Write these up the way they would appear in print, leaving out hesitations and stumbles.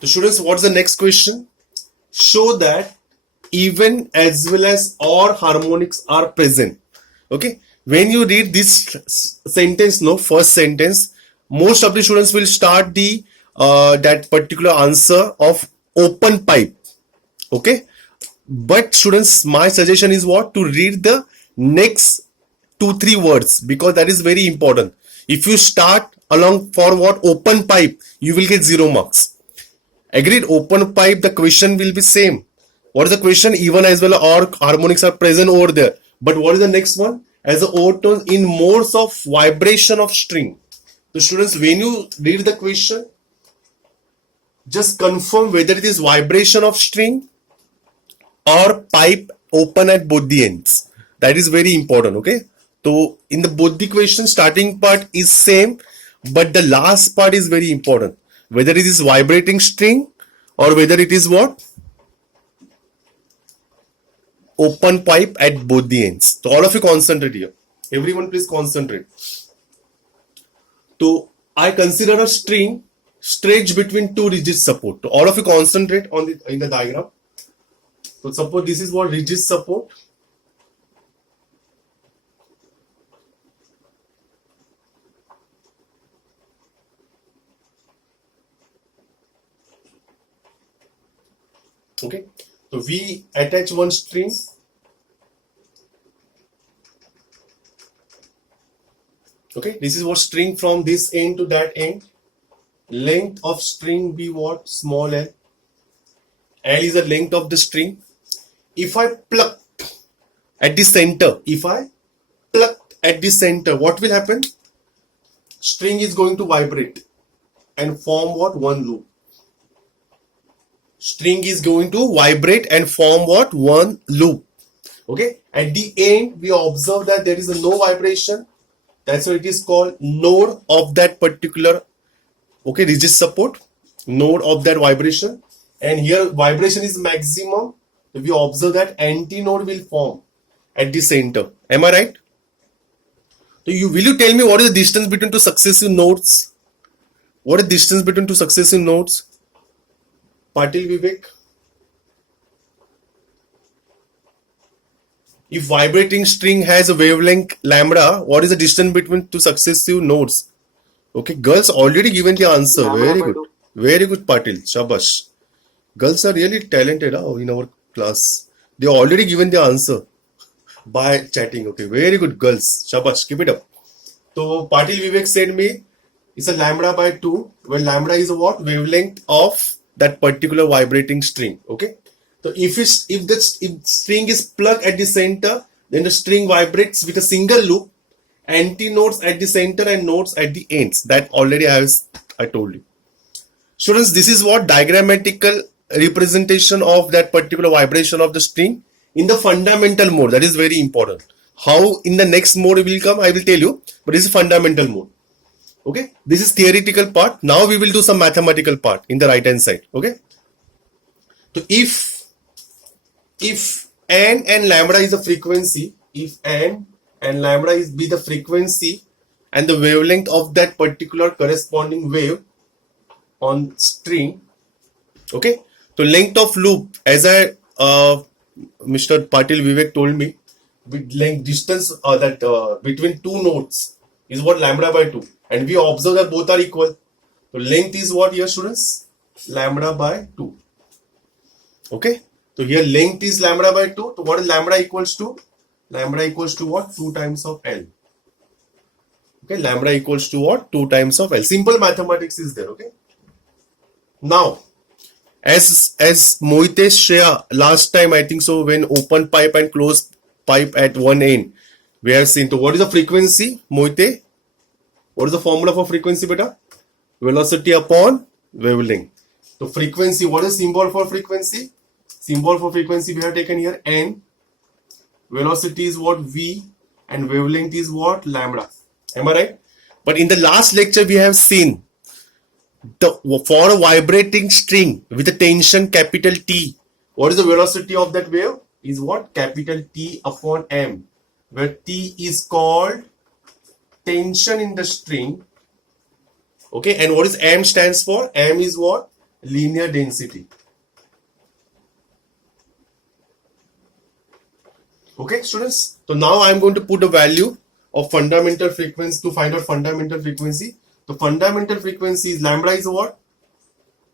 So students, what's the next question? Show that even as well as or harmonics are present. Okay, when you read this sentence, no, first sentence, most of the students will start the that particular answer of open pipe. Okay, but students, my suggestion is what, to read the next 2 3 words, because that is very important. If you start along for what, open pipe, you will get 0 marks. Agreed? Open pipe, the question will be same. What is the question? Even as well or harmonics are present over there. But what is the next one? As the overtones in modes of vibration of string. So students, when you read the question, just confirm whether it is vibration of string or pipe open at both the ends. That is very important. Okay. So in the both the question, starting part is same, but the last part is very important. Whether it is vibrating string or whether it is what, open pipe at both the ends. So all of you concentrate here. Everyone please concentrate. So I consider a string stretched between two rigid support. So all of you concentrate on the in the diagram. So suppose this is what, rigid support. Okay, so we attach one string. Okay, this is what, string from this end to that end. Length of string be what, small l. L is the length of the string. If I pluck at the center, what will happen? String is going to vibrate and form what, one loop. String is going to vibrate and form what, one loop. Okay, at the end we observe that there is a no vibration. That's why it is called node of that particular, okay, rigid support, node of that vibration. And here vibration is maximum. If you observe that antinode will form at the center. Am I right? So will you tell me what is the distance between two successive nodes? What is the distance between two successive nodes? Patil, Vivek. If vibrating string has a wavelength lambda, what is the distance between two successive nodes? Okay, girls already given the answer. Very good. Very good, Patil. Shabash. Girls are really talented in our class. They already given the answer by chatting. Okay, very good, girls. Shabash. Keep it up. So Patil Vivek said me it's a lambda by 2. Well, lambda is a what? Wavelength of that particular vibrating string. Okay. So if string is plugged at the center, then the string vibrates with a single loop, antinodes at the center and nodes at the ends. That already I told you. Students, this is what, diagrammatical representation of that particular vibration of the string in the fundamental mode. That is very important. How in the next mode it will come, I will tell you, but this is fundamental mode. Okay, this is theoretical part. Now we will do some mathematical part in the right hand side. Okay, so if n and lambda is the frequency, if n and lambda is be the frequency and the wavelength of that particular corresponding wave on string. Okay, so length of loop, as I Mr. Patil Vivek told me, with length distance between two nodes is what, lambda by 2, and we observe that both are equal. So length is what here, students? Lambda by 2. Okay, so here length is lambda by 2. So what is lambda equals to? Lambda equals to what? 2 times of L. Okay, lambda equals to what? 2 times of L. Simple mathematics is there. Okay. Now, as Mohitesh Shreya last time, I think so, when open pipe and closed pipe at one end, we have seen. So what is the frequency, Mohite? What is the formula for frequency, beta? Velocity upon wavelength. So frequency, what is symbol for frequency? Symbol for frequency we have taken here N. Velocity is what, V, and wavelength is what, lambda. Am I right? But in the last lecture we have seen for a vibrating string with a tension capital T, what is the velocity of that wave? Is what? Capital T upon M, where T is called tension in the string. Okay, and what is M stands for? M is what? linear density. Okay, students. So now I'm going to put the value of fundamental frequency to find out fundamental frequency. The fundamental frequency is lambda is what?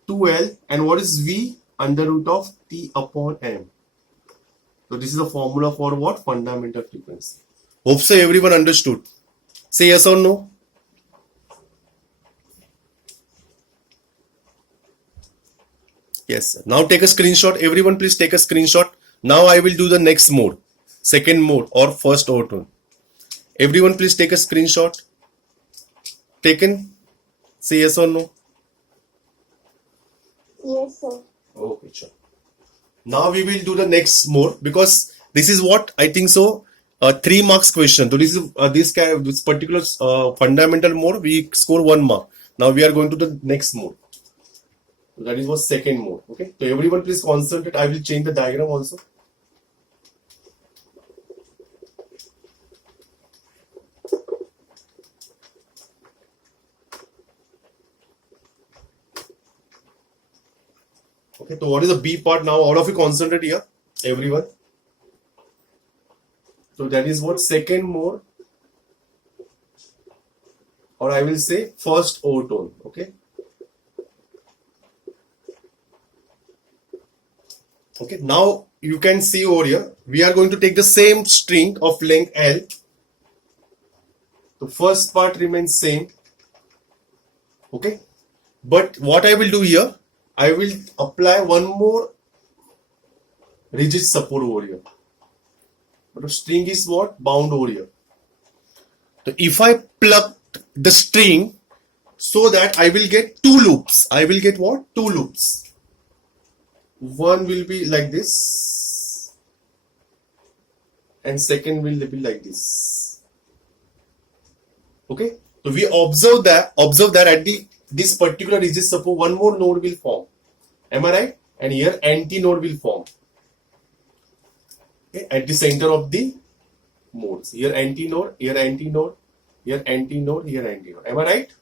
2L, and what is V? Under root of T upon M. So this is the formula for what? Fundamental frequency. Hope so everyone understood. Say yes or no. Yes. Now take a screenshot. Everyone please take a screenshot. Now I will do the next mode. Second mode or first overtone. Everyone please take a screenshot. Taken? Say yes or no. Yes, sir. Okay, sure. Now we will do the next mode because this is what I think so. 3 marks question. So this is this particular fundamental mode we score 1 mark. Now we are going to the next mode. So that is what second mode. Okay. So everyone please concentrate. I will change the diagram also. Okay, so what is the B part now? All of you concentrate here, everyone. So that is what second mode, or I will say first overtone. Okay. Okay, now you can see over here, we are going to take the same string of length L. The first part remains same. Okay, but what I will do here, I will apply one more rigid support over here. But the string is what? Bound over here. So if I plug the string so that I will get 2 loops. I will get what? 2 loops. One will be like this. And second will be like this. Okay. So we observe that at this particular rigid support, one more node will form. Am I right? And here anti-node will form. Okay, at the center of the modes. Here anti-node, here anti-node, here anti-node, here anti-node. Am I right?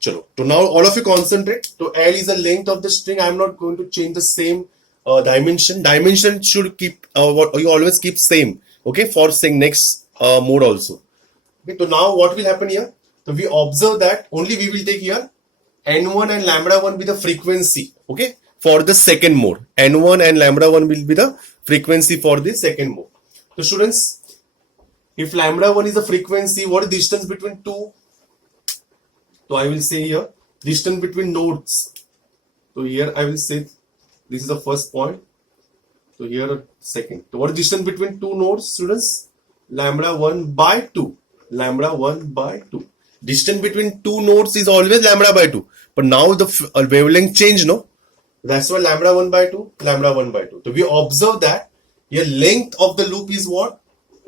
Chalo. So now all of you concentrate. So L is the length of the string. I am not going to change the same dimension. Dimension should keep what you always keep same. Okay, for saying next mode also. Okay, so now what will happen here? So we observe that only we will take here N1 and lambda 1 be the frequency. Okay, for the second mode. N1 and lambda 1 will be the frequency for the second mode. So students, if lambda 1 is the frequency, what is the distance between 2? So I will say here distance between nodes. So here I will say this is the first point. So here second. So what is the distance between 2 nodes, students? Lambda 1 by 2. Lambda 1 by 2. Distance between 2 nodes is always lambda by 2. But now the wavelength change, no? That's why lambda 1 by 2, lambda 1 by 2. So we observe that here length of the loop is what?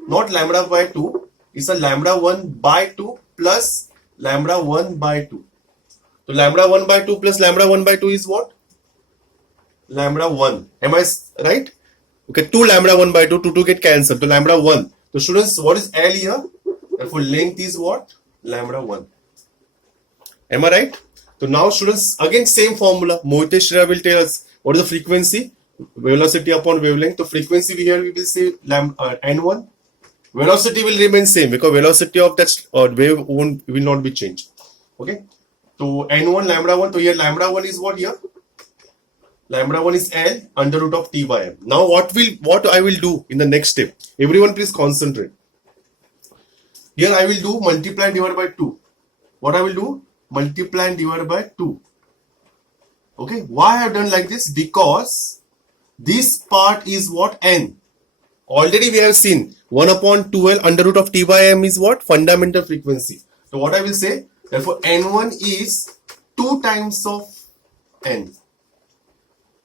Not lambda by 2. It's a lambda 1 by 2 plus lambda 1 by 2. So lambda 1 by 2 plus lambda 1 by 2 is what? Lambda 1. Am I right? Okay, 2 lambda 1 by 2, 2 get cancelled. So lambda 1. So students, what is L here? Therefore length is what? Lambda 1. Am I right? So now students, again same formula. Mohitesh Shriya will tell us what is the frequency, velocity upon wavelength. So frequency here we will say N1. Velocity will remain same because velocity of that wave will not be changed. Okay. So N1 lambda 1. So here lambda 1 is what here? Lambda 1 is L under root of T by M. Now what I will do in the next step? Everyone please concentrate. Here I will do multiply and divide by 2. What I will do? Multiply and divide by 2. Okay. Why I have done like this? Because this part is what? N. Already we have seen 1 upon 2L under root of T by M is what? Fundamental frequency. So what I will say? Therefore N1 is 2 times of N.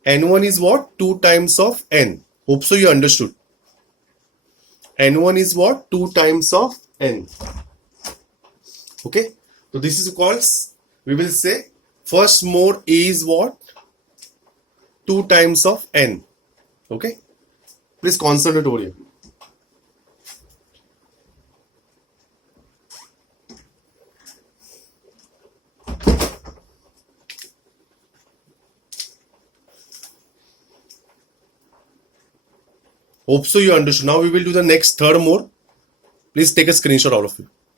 N1 is what? 2 times of N. Hope so you understood. N1 is what? 2 times of N. Okay. So this is called, we will say, first mode is what? 2 times of N. Okay. Please concentrate over here. Hope so you understood. Now we will do the next third mode. Please take a screenshot out of it.